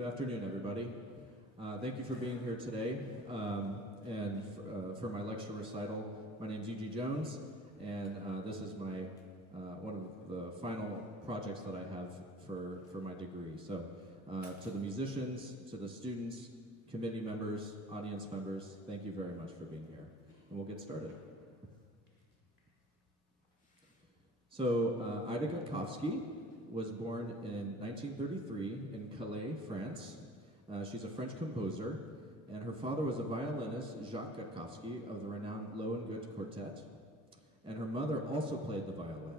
Good afternoon, everybody. Thank you for being here today and for my lecture recital. My name is Yuji Jones, and this is my one of the final projects that I have for my degree. So to the musicians, to the students, committee members, audience members, thank you very much for being here. And we'll get started. So Ida Gutkovsky was born in 1933 in Calais, France. She's a French composer, and her father was a violinist, Jacques Gutkovsky, of the renowned Lohengut Quartet, and her mother also played the violin.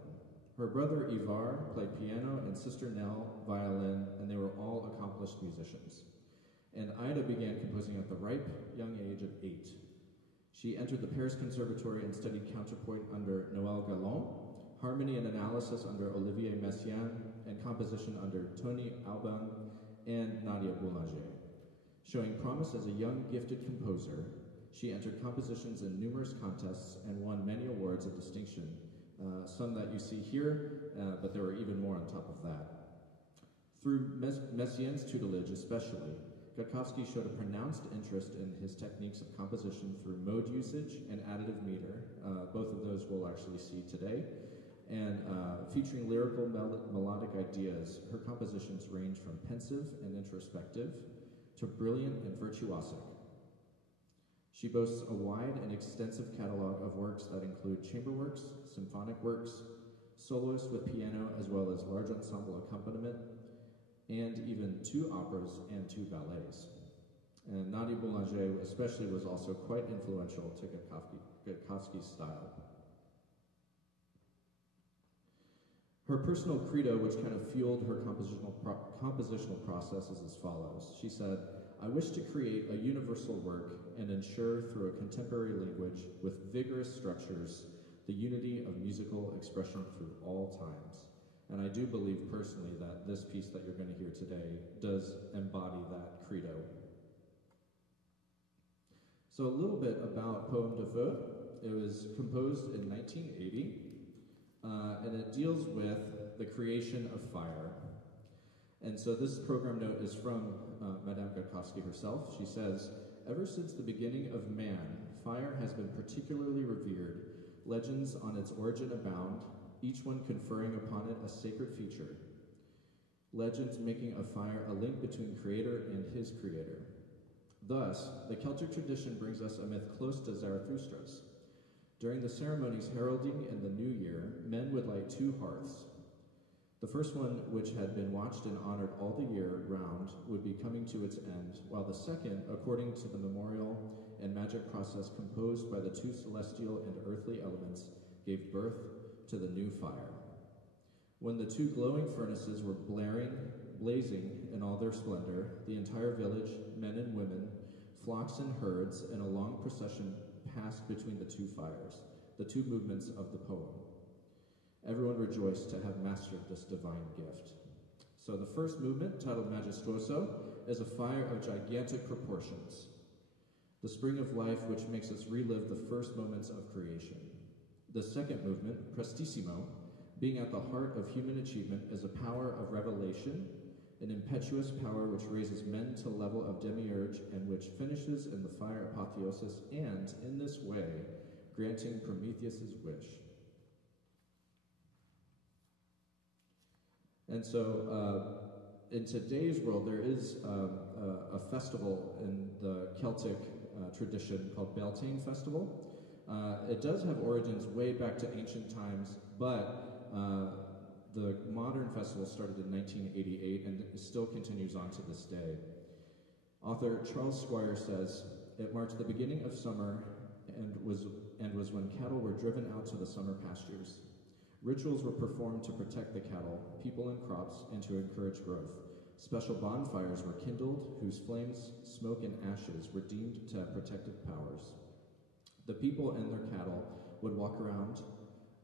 Her brother Ivar played piano, and sister Nell violin, and they were all accomplished musicians. And Ida began composing at the ripe young age of 8. She entered the Paris Conservatory and studied counterpoint under Noël Galland, harmony and analysis under Olivier Messiaen, and composition under Tony Alban and Nadia Boulanger. Showing promise as a young, gifted composer, she entered compositions in numerous contests and won many awards of distinction, some that you see here, but there were even more on top of that. Through Messiaen's tutelage especially, Gutkovsky showed a pronounced interest in his techniques of composition through mode usage and additive meter. Both of those we'll actually see today. And featuring lyrical melodic ideas, her compositions range from pensive and introspective to brilliant and virtuosic. She boasts a wide and extensive catalog of works that include chamber works, symphonic works, soloists with piano, as well as large ensemble accompaniment, and even 2 operas and 2 ballets. And Nadia Boulanger especially was also quite influential to Gutkovsky's style. Her personal credo, which kind of fueled her compositional process, is as follows. She said, "I wish to create a universal work and ensure through a contemporary language with vigorous structures the unity of musical expression through all times." And I do believe personally that this piece that you're going to hear today does embody that credo. So a little bit about Poème de Feu. It was composed in 1980. And it deals with the creation of fire. And so this program note is from Madame Gutkovsky herself. She says, "Ever since the beginning of man, fire has been particularly revered. Legends on its origin abound, each one conferring upon it a sacred feature. Legends making of fire a link between creator and his creator. Thus, the Celtic tradition brings us a myth close to Zarathustra's. During the ceremonies heralding in the new year, men would light 2 hearths. The first one, which had been watched and honored all the year round, would be coming to its end, while the second, according to the memorial and magic process composed by the 2 celestial and earthly elements, gave birth to the new fire. When the 2 glowing furnaces were blazing in all their splendor, the entire village, men and women, flocks and herds, in a long procession passed between the 2 fires, the 2 movements of the poem. Everyone rejoiced to have mastered this divine gift." So the first movement, titled Majestuoso, is a fire of gigantic proportions, the spring of life which makes us relive the first moments of creation. The second movement, Prestissimo, being at the heart of human achievement, is a power of revelation, an impetuous power which raises men to the level of demiurge and which finishes in the fire apotheosis and, in this way, granting Prometheus's wish. And so, in today's world, there is a festival in the Celtic tradition called Beltane Festival. It does have origins way back to ancient times, but the modern festival started in 1988 and still continues on to this day. Author Charles Squire says, "It marked the beginning of summer and was when cattle were driven out to the summer pastures. Rituals were performed to protect the cattle, people and crops, and to encourage growth. Special bonfires were kindled, whose flames, smoke, and ashes were deemed to have protective powers. The people and their cattle would walk around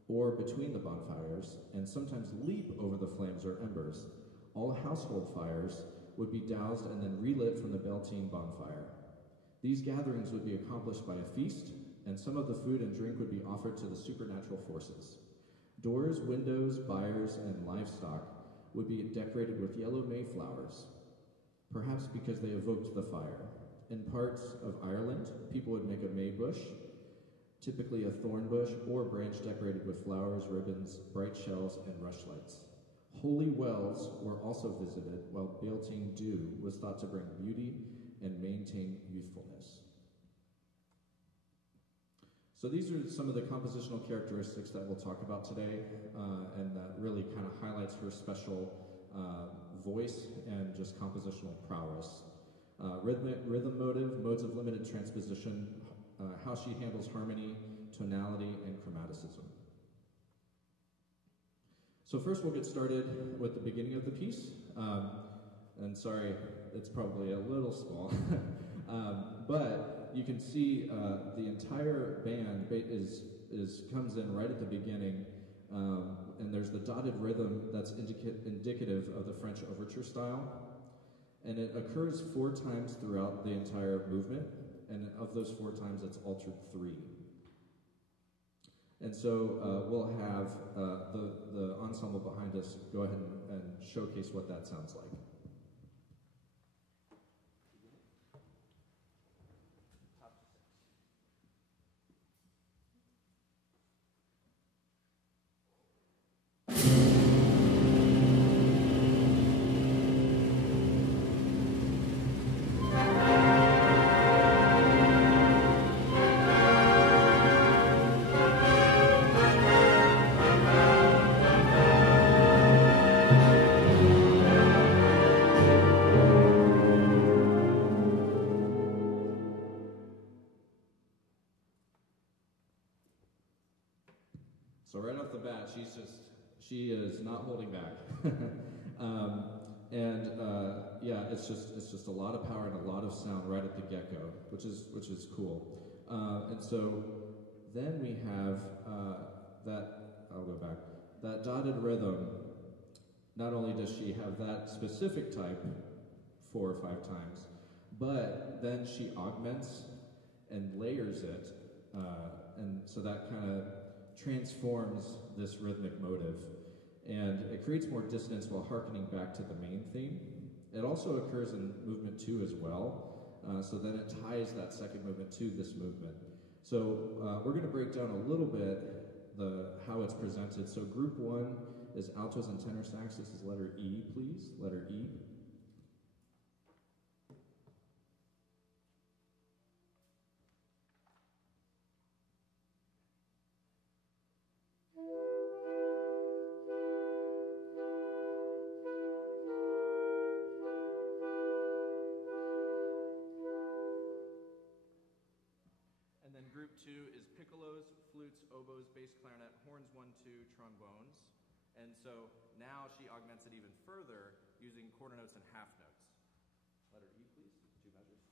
or between the bonfires, and sometimes leap over the flames or embers. All household fires would be doused and then relit from the Beltane bonfire. These gatherings would be accomplished by a feast, and some of the food and drink would be offered to the supernatural forces. Doors, windows, byres, and livestock would be decorated with yellow mayflowers. perhaps because they evoked the fire. In parts of Ireland, people would make a May bush, typically a thorn bush or branch decorated with flowers, ribbons, bright shells, and rushlights. Holy wells were also visited, while Bealtaine Dew was thought to bring beauty and maintain youthfulness. So these are some of the compositional characteristics that we'll talk about today, and that really kind of highlights her special voice and just compositional prowess. Rhythm motive, modes of limited transposition, how she handles harmony, tonality, and chromaticism. So first we'll get started with the beginning of the piece. And sorry, it's probably a little small, but you can see the entire band comes in right at the beginning, and there's the dotted rhythm that's indicative of the French overture style, and it occurs 4 times throughout the entire movement, and of those 4 times it's altered 3. And so we'll have the ensemble behind us go ahead and showcase what that sounds like. So right off the bat, she is not holding back, yeah, it's just a lot of power and a lot of sound right at the get-go, which is cool. And so then we have that dotted rhythm. Not only does she have that specific type 4 or 5 times, but then she augments and layers it, and so that kind of transforms this rhythmic motive, and it creates more dissonance while harkening back to the main theme. It also occurs in movement 2 as well, so then it ties that second movement to this movement. So we're going to break down a little bit how it's presented. So group 1 is altos and tenor sax. This is letter E, please, letter E. Group 2 is piccolos, flutes, oboes, bass clarinet, horns 1, 2, trombones. And so now she augments it even further using quarter notes and half notes. Letter E, please, 2 measures.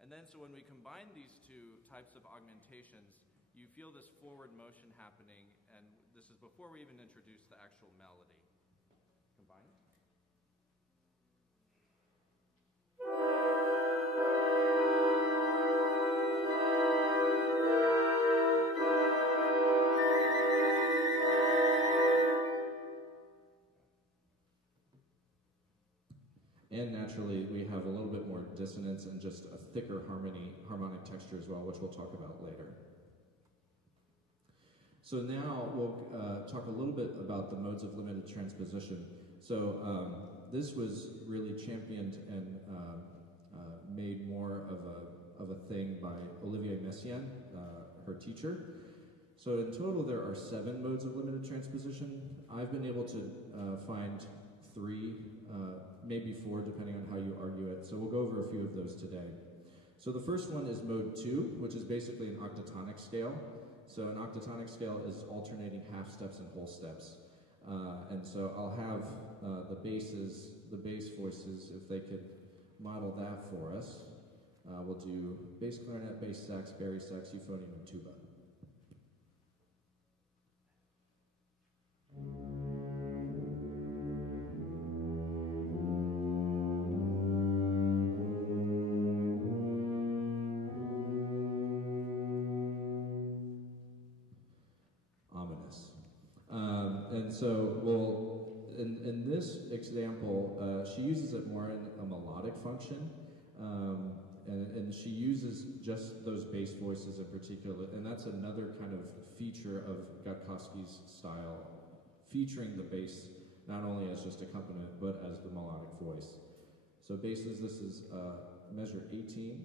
And then so when we combine these 2 types of augmentations, you feel this forward motion happening, and this is before we even introduce the actual melody. Combine. And naturally, we have a little bit more dissonance and just a thicker harmonic texture as well, which we'll talk about later. So now we'll talk a little bit about the modes of limited transposition. So this was really championed and made more of a thing by Olivier Messiaen, her teacher. So in total, there are 7 modes of limited transposition. I've been able to find 3, maybe 4, depending on how you argue it. So we'll go over a few of those today. So the first one is mode 2, which is basically an octatonic scale. So an octatonic scale is alternating half steps and whole steps. And so I'll have the bass voices, if they could model that for us. We'll do bass clarinet, bass sax, bari sax, euphonium, and tuba. in this example, she uses it more in a melodic function, and she uses just those bass voices in particular, and that's another kind of feature of Gutkowski's style, featuring the bass not only as just accompaniment, but as the melodic voice. So basses, this is measure 18.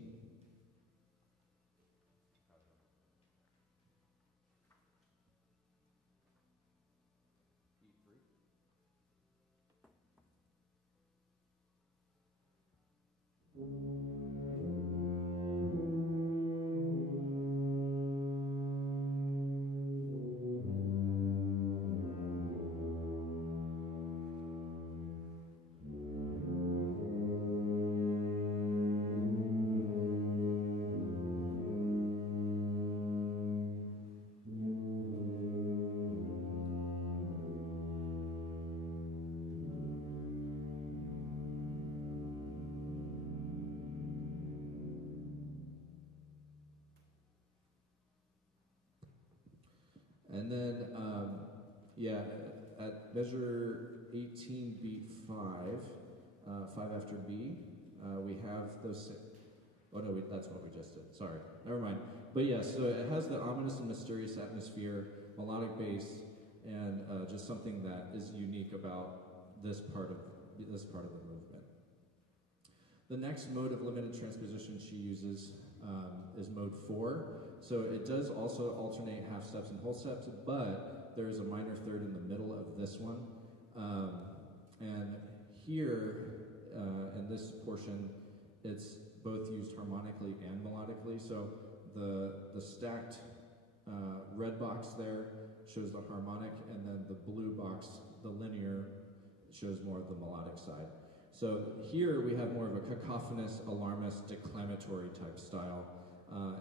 And then, at measure 18, beat 5, 5 after B, we have those. Oh no, that's what we just did. Sorry, never mind. But yeah, so it has the ominous and mysterious atmosphere, melodic bass, and just something that is unique about this part of the movement. The next mode of limited transposition she uses is mode 4. So it does also alternate half steps and whole steps, but there is a minor third in the middle of this one. And here, in this portion, it's both used harmonically and melodically. So the stacked red box there shows the harmonic, and then the blue box, the linear, shows more of the melodic side. So here we have more of a cacophonous, alarmist, declamatory type style.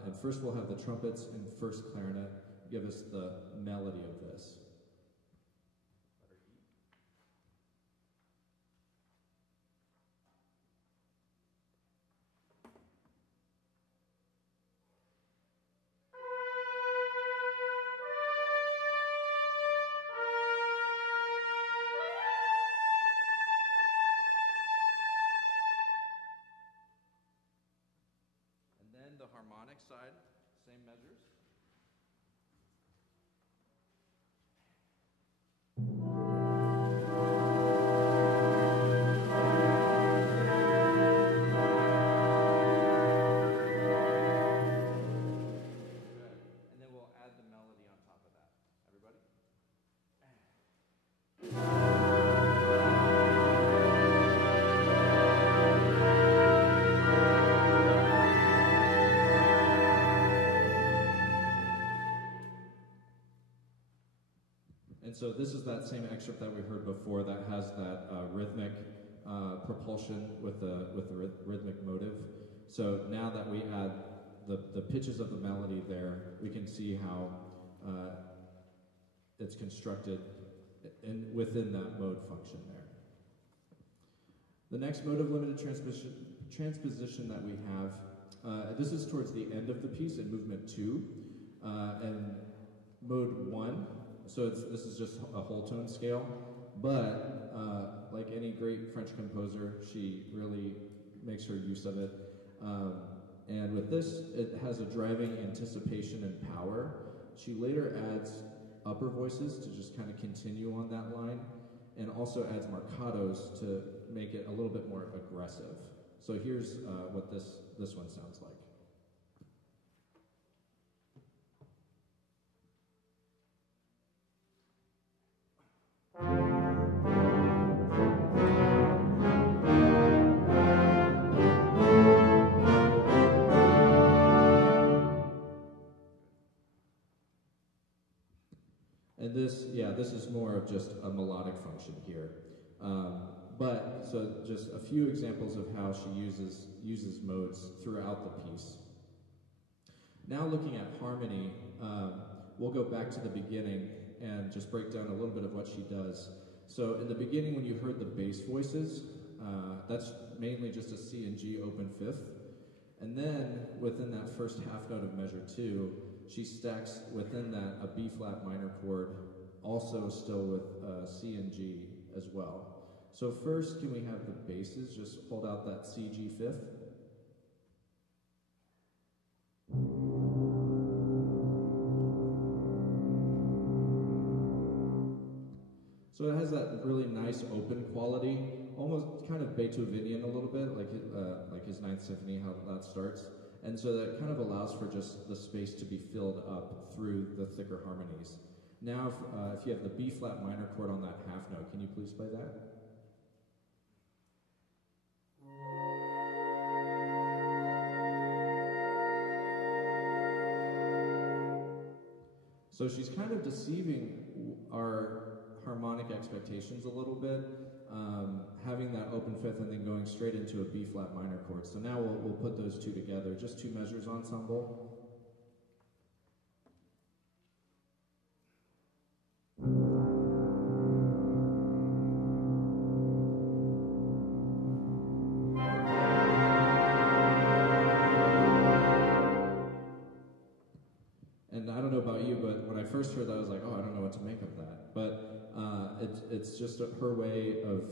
And first we'll have the trumpets and first clarinet give us the melody of this. The harmonic side, same measures. And then we'll add the melody on top of that. Everybody? And so this is that same excerpt that we heard before that has that rhythmic propulsion with the rhythmic motive. So now that we add the pitches of the melody there, we can see how it's constructed within that mode function there. The next mode of limited transposition that we have, this is towards the end of the piece in movement 2, and mode 1. So this is just a whole tone scale, but like any great French composer, she really makes her use of it. And with this, it has a driving anticipation and power. She later adds upper voices to just kind of continue on that line, and also adds marcatos to make it a little bit more aggressive. So here's what this one sounds like. And this is more of just a melodic function here. But so just a few examples of how she uses modes throughout the piece. Now looking at harmony, we'll go back to the beginning and just break down a little bit of what she does. So in the beginning, when you heard the bass voices, that's mainly just a C and G open fifth. And then within that first half note of measure 2, she stacks within that a B flat minor chord also still with C and G as well. So first, can we have the basses just hold out that C, G fifth? So it has that really nice open quality, almost kind of Beethovenian a little bit, like his Ninth Symphony, how that starts. And so that kind of allows for just the space to be filled up through the thicker harmonies. Now, if you have the B flat minor chord on that half note, can you please play that? So she's kind of deceiving our harmonic expectations a little bit, having that open fifth and then going straight into a B flat minor chord. So now we'll put those two together, just two measures ensemble. And I don't know about you, but when I first heard that, I was like, oh, I don't know what to make of that. But it's just her way of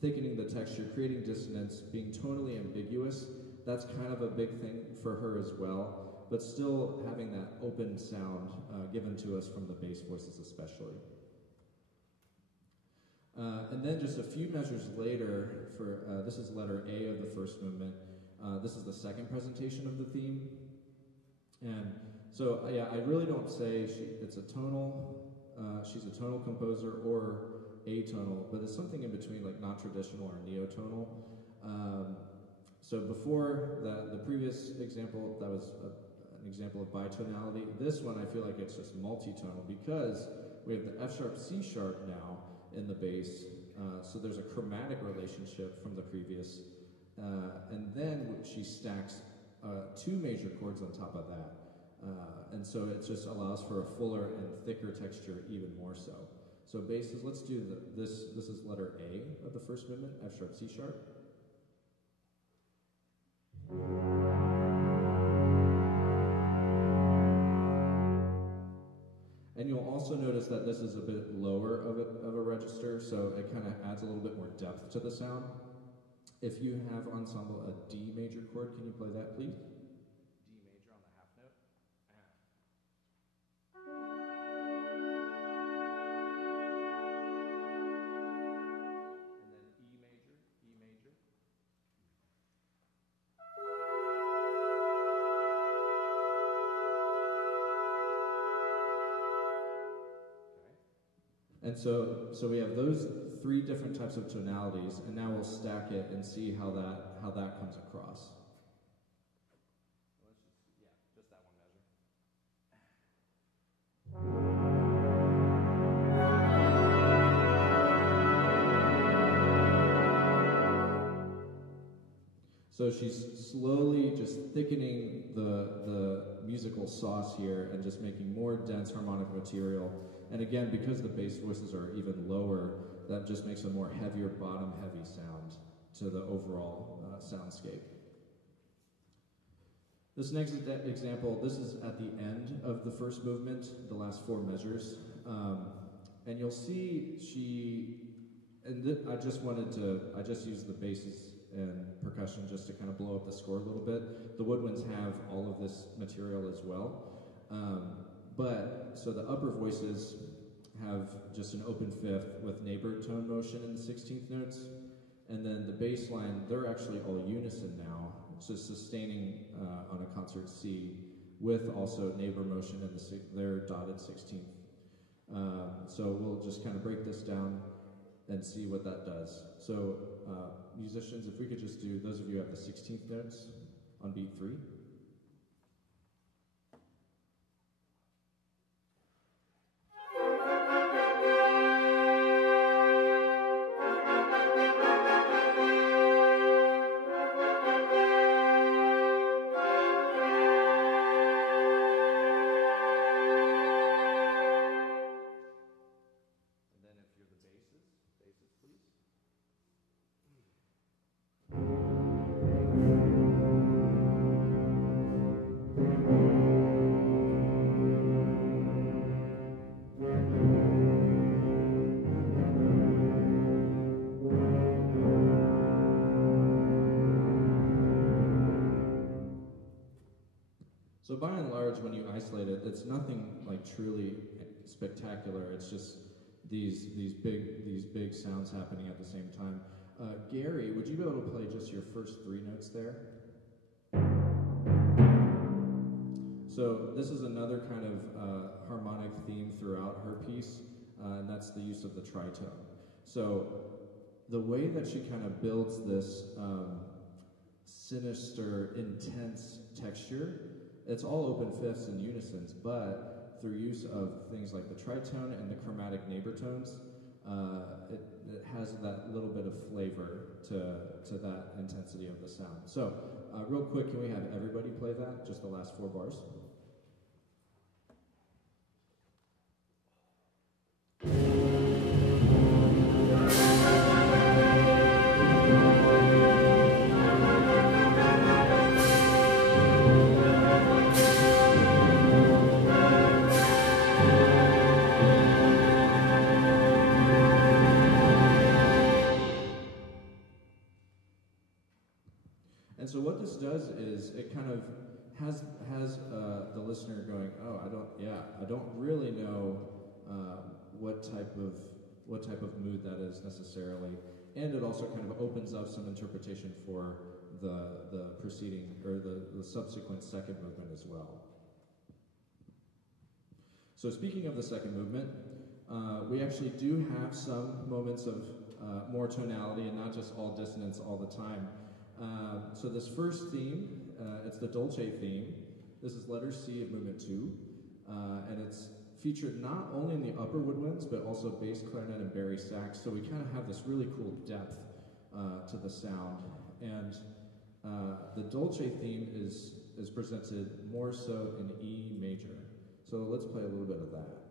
thickening the texture, creating dissonance, being tonally ambiguous. That's kind of a big thing for her as well, but still having that open sound given to us from the bass voices especially. And then just a few measures later, for this is letter A of the first movement. This is the second presentation of the theme. And so, yeah, I really don't say it's a tonal, she's a tonal composer or atonal, but it's something in between, like non-traditional or neotonal. So before the previous example, that was an example of bitonality. This one, I feel like it's just multi-tonal because we have the F sharp, C sharp now in the bass. So there's a chromatic relationship from the previous. And then she stacks two major chords on top of that. And so it just allows for a fuller and thicker texture even more so. So basses, let's do this is letter A of the first movement, F sharp, C sharp. And you'll also notice that this is a bit lower of a register, so it kind of adds a little bit more depth to the sound. If you have ensemble a D major chord, can you play that, please? D major on the half note. And then E major, E major. Okay. And so we have those three different types of tonalities, and now we'll stack it and see how that comes across. Just that one measure. So she's slowly just thickening the musical sauce here and just making more dense harmonic material. And again, because the bass voices are even lower, that just makes a more heavier, bottom-heavy sound to the overall soundscape. This next example, this is at the end of the first movement, the last four measures. And you'll see I just used the basses and percussion just to kind of blow up the score a little bit. The woodwinds have all of this material as well. So the upper voices have just an open fifth with neighbor tone motion in the 16th notes. And then the bass line, they're actually all unison now, so sustaining on a concert C with also neighbor motion in their dotted 16th. So we'll just kind of break this down and see what that does. So musicians, if we could just do, those of you who have the 16th notes on beat 3. So by and large, when you isolate it, it's nothing like truly spectacular. It's just these big sounds happening at the same time. Gary, would you be able to play just your first 3 notes there? So this is another kind of harmonic theme throughout her piece, and that's the use of the tritone. So the way that she kind of builds this sinister, intense texture, it's all open fifths and unisons, but through use of things like the tritone and the chromatic neighbor tones, it has that little bit of flavor to that intensity of the sound. So real quick, can we have everybody play that, just the last 4 bars? And so what this does is it kind of has the listener going, oh, I don't really know what type of mood that is necessarily, and it also kind of opens up some interpretation for the preceding or the subsequent second movement as well. So speaking of the second movement, we actually do have some moments of more tonality and not just all dissonance all the time. So this first theme, it's the Dolce theme. This is letter C of movement 2, and it's featured not only in the upper woodwinds, but also bass clarinet and bari sax. So we kind of have this really cool depth to the sound. And the Dolce theme is presented more so in E major. So let's play a little bit of that.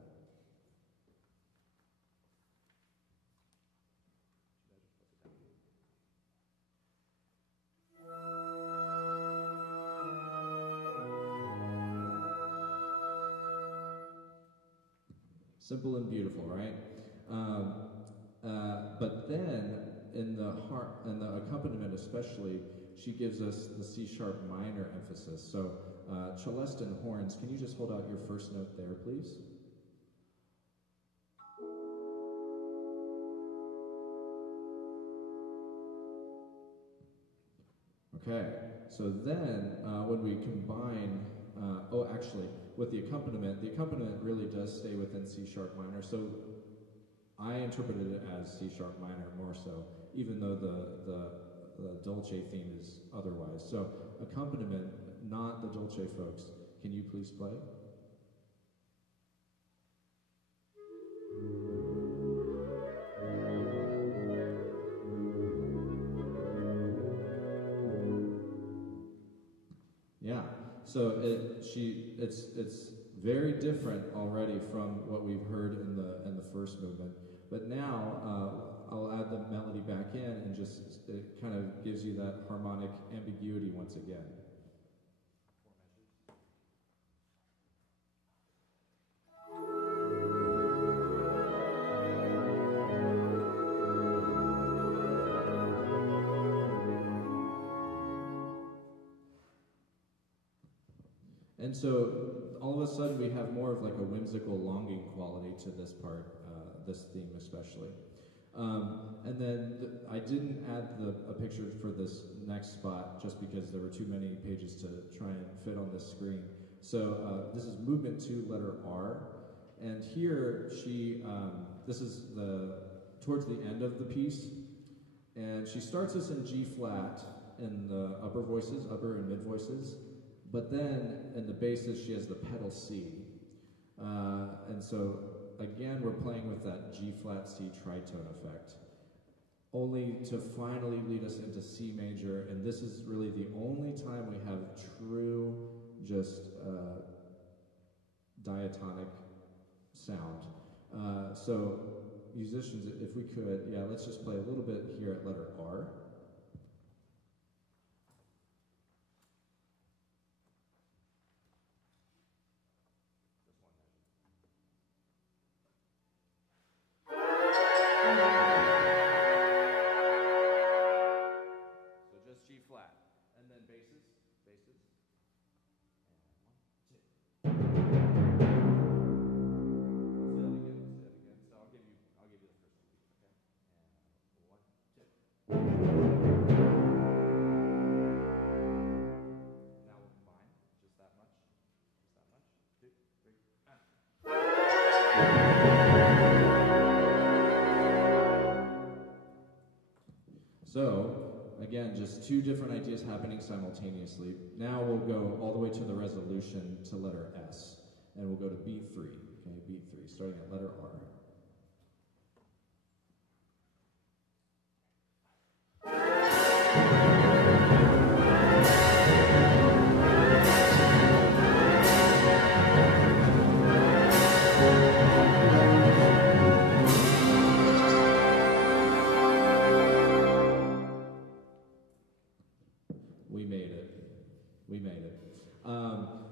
Simple and beautiful, right? But then in the accompaniment especially, she gives us the C sharp minor emphasis. So celeste and horns, can you just hold out your first note there, please? Okay, so then when we combine, with the accompaniment really does stay within C sharp minor. So I interpreted it as C sharp minor more so, even though the Dolce theme is otherwise. So accompaniment, not the Dolce folks. Can you please play? Yeah. So it's very different already from what we've heard in the first movement. But now I'll add the melody back in, and just it kind of gives you that harmonic ambiguity once again. And so all of a sudden we have more of like a whimsical longing quality to this part, this theme especially. And then I didn't add a picture for this next spot just because there were too many pages to try and fit on this screen. So this is movement 2, letter R. And here this is towards the end of the piece. And she starts us in G flat in the upper voices, upper and mid voices. But then in the basses, she has the pedal C. And so again, we're playing with that G flat C tritone effect, only to finally lead us into C major. And this is really the only time we have true, just diatonic sound. So musicians, if we could, yeah, let's just play a little bit here at letter R. So just G flat, and then basses. So, again, just two different ideas happening simultaneously. Now we'll go all the way to the resolution to letter S, and we'll go to B3, okay, B3, starting at letter R.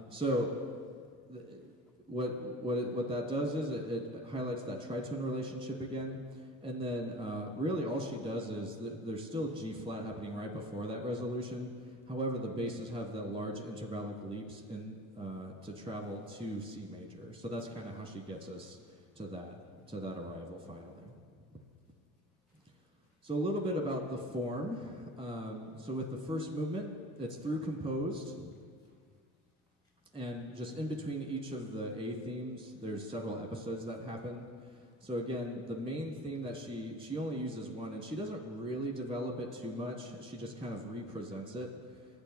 So what that does is it highlights that tritone relationship again, and then really all she does is there's still G flat happening right before that resolution. However, the basses have the large intervallic leaps in to travel to C major. So that's kind of how she gets us to that arrival finally. So a little bit about the form. So with the first movement, it's through composed. And just in between each of the A themes, there's several episodes that happen. So again, the main theme that she only uses one, and she doesn't really develop it too much. She just kind of represents it.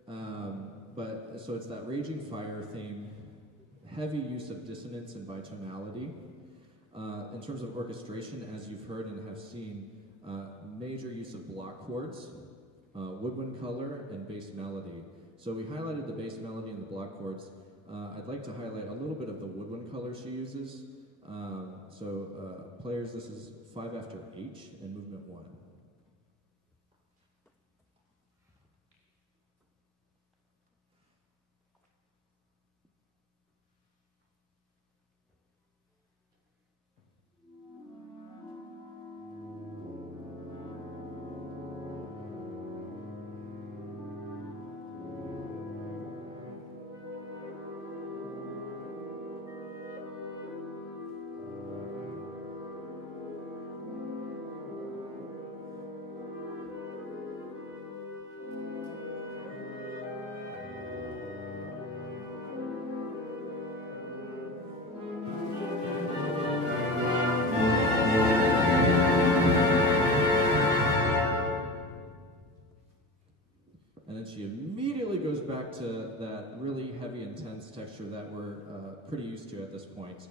So it's that raging fire theme, heavy use of dissonance and bitonality. In terms of orchestration, as you've heard and have seen, major use of block chords, woodwind color, and bass melody. So we highlighted the bass melody and the block chords. I'd like to highlight a little bit of the woodwind color she uses. Players, this is 5 after H in movement 1. She immediately goes back to that really heavy, intense texture that we're pretty used to at this point.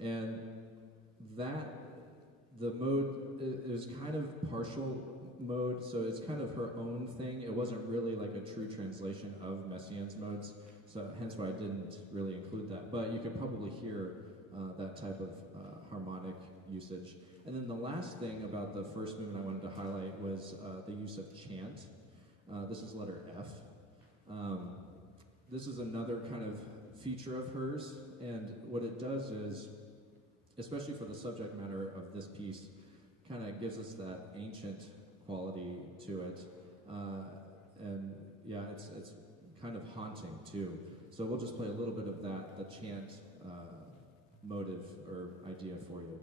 And the mode is kind of partial mode, so it's kind of her own thing. It wasn't really like a true translation of Messiaen's modes, so hence why I didn't really include that. But you could probably hear that type of harmonic usage. And then the last thing about the first movement I wanted to highlight was the use of chant. This is letter F. This is another kind of feature of hers, and what it does is, especially for the subject matter of this piece, kind of gives us that ancient quality to it, and yeah, it's kind of haunting too. So we'll just play a little bit of that, the chant motive or idea for you.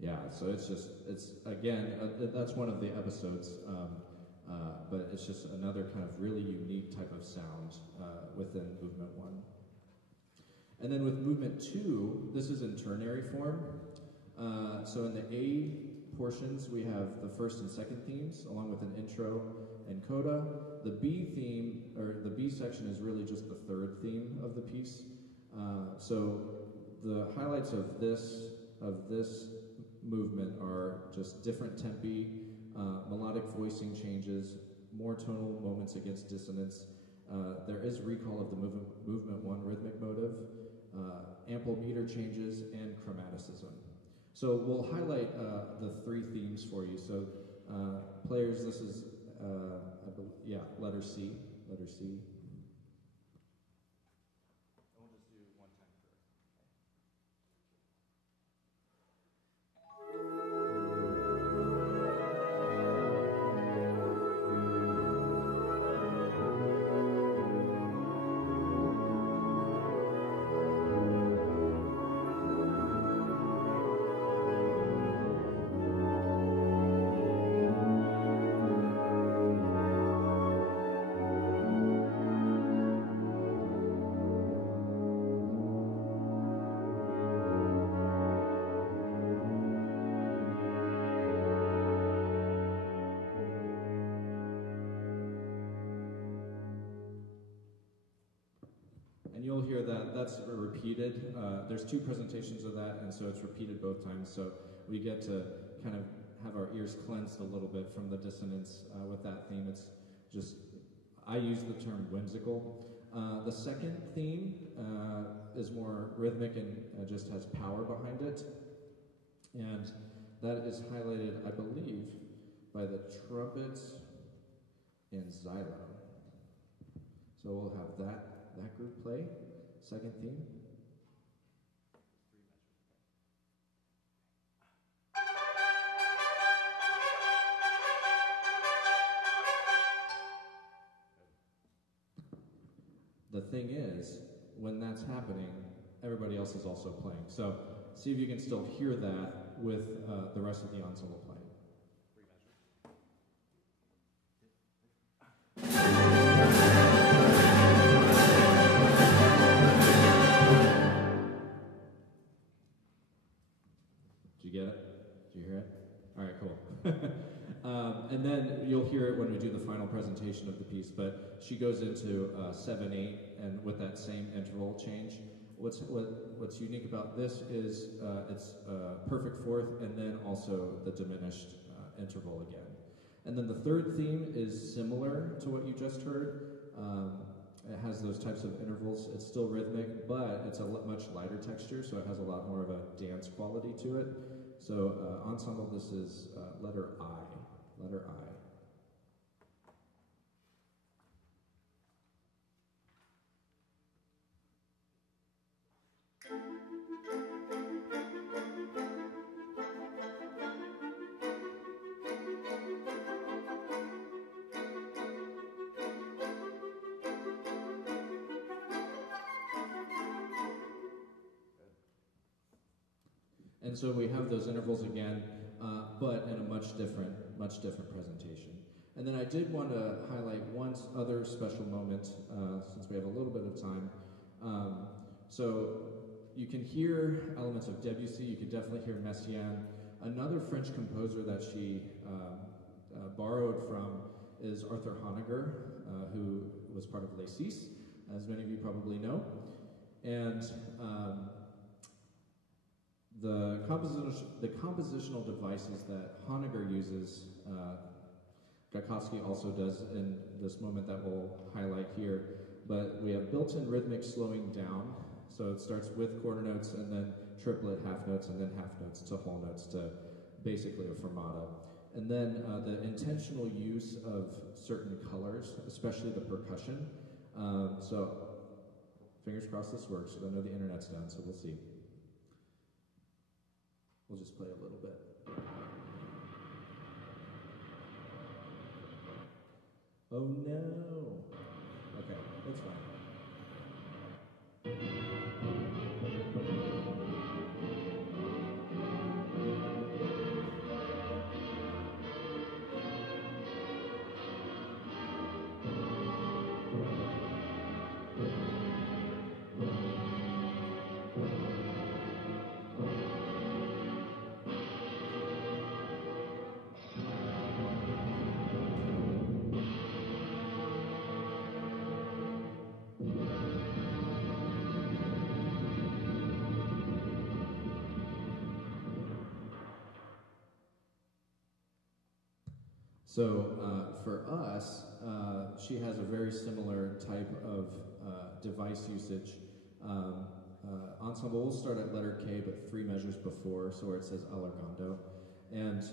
Yeah, so it's again, that's one of the episodes, but it's just another kind of really unique type of sound within movement 1. And then with movement 2, this is in ternary form. So in the A portions, we have the first and second themes, along with an intro and coda. The B theme, or the B section, is really just the third theme of the piece. So the highlights of this movement are just different tempi, melodic voicing changes, more tonal moments against dissonance. There is recall of the movement 1 rhythmic motive, ample meter changes, and chromaticism. So we'll highlight the 3 themes for you. So players, this is, letter C. Letter C. you'll hear that that's repeated. There's two presentations of that, and so it's repeated both times. So we get to kind of have our ears cleansed a little bit from the dissonance with that theme. It's just, I use the term whimsical. The second theme is more rhythmic and just has power behind it. And that is highlighted, I believe, by the trumpets and xylo. So we'll have that group play, second theme. The thing is, when that's happening, everybody else is also playing. So see if you can still hear that with the rest of the ensemble playing. Did you get it? Did you hear it? All right, cool. And then you'll hear it when we do the final presentation of the piece, but she goes into 7/8 and with that same interval change. What's unique about this is it's perfect fourth and then also the diminished interval again. And then the third theme is similar to what you just heard. It has those types of intervals. It's still rhythmic, but it's a much lighter texture, so it has a lot more of a dance quality to it. So ensemble, this is letter I. Letter I. And so we have those intervals again, but in a much different presentation. And then I did want to highlight one other special moment, since we have a little bit of time. So you can hear elements of Debussy, you can definitely hear Messiaen. Another French composer that she borrowed from is Arthur Honegger, who was part of Les Six, as many of you probably know. And the compositional devices that Honegger uses, Gajkowski also does in this moment that we'll highlight here, but we have built-in rhythmic slowing down, so it starts with quarter notes and then triplet half notes and then half notes to whole notes to basically a fermata. And then the intentional use of certain colors, especially the percussion. So fingers crossed this works, I know the internet's down, so we'll see. We'll just play a little bit. Oh no! Okay, that's fine. So for us, she has a very similar type of device usage. Ensemble will start at letter K, but 3 measures before, so where it says allargando. And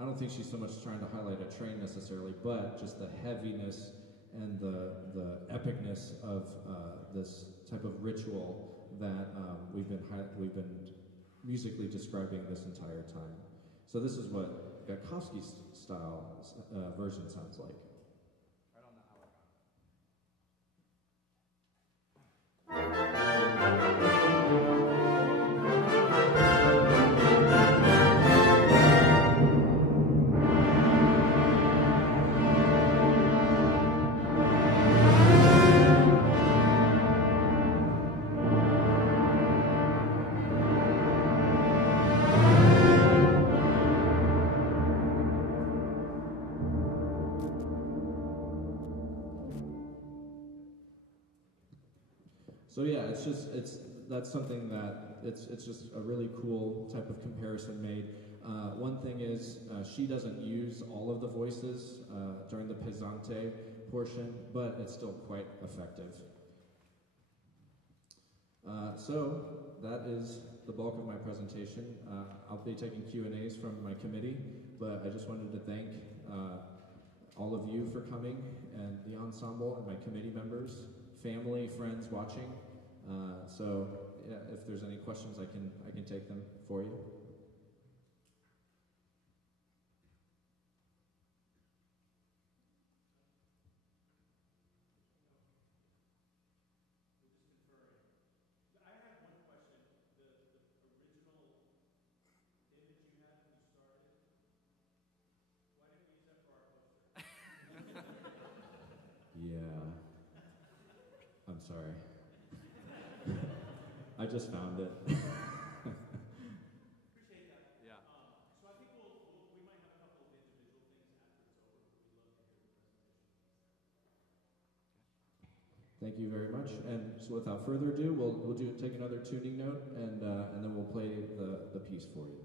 I don't think she's so much trying to highlight a train necessarily, but just the heaviness and the epicness of this type of ritual that we've been musically describing this entire time. So this is what Gajkowski's style version sounds like. Right on the So yeah, that's something that it's just a really cool type of comparison made. One thing is she doesn't use all of the voices during the pesante portion, but it's still quite effective. So that is the bulk of my presentation. I'll be taking Q&As from my committee, but I just wanted to thank all of you for coming, and the ensemble and my committee members, family, friends watching. So yeah, if there's any questions, I can take them for you. Yeah, I'm sorry. I just found it. Appreciate that. Yeah. So I think we might have a couple of individual things after it's over, but we'd love to hear the presentation. Thank you very much. And so without further ado, we'll take another tuning note, and then we'll play the piece for you.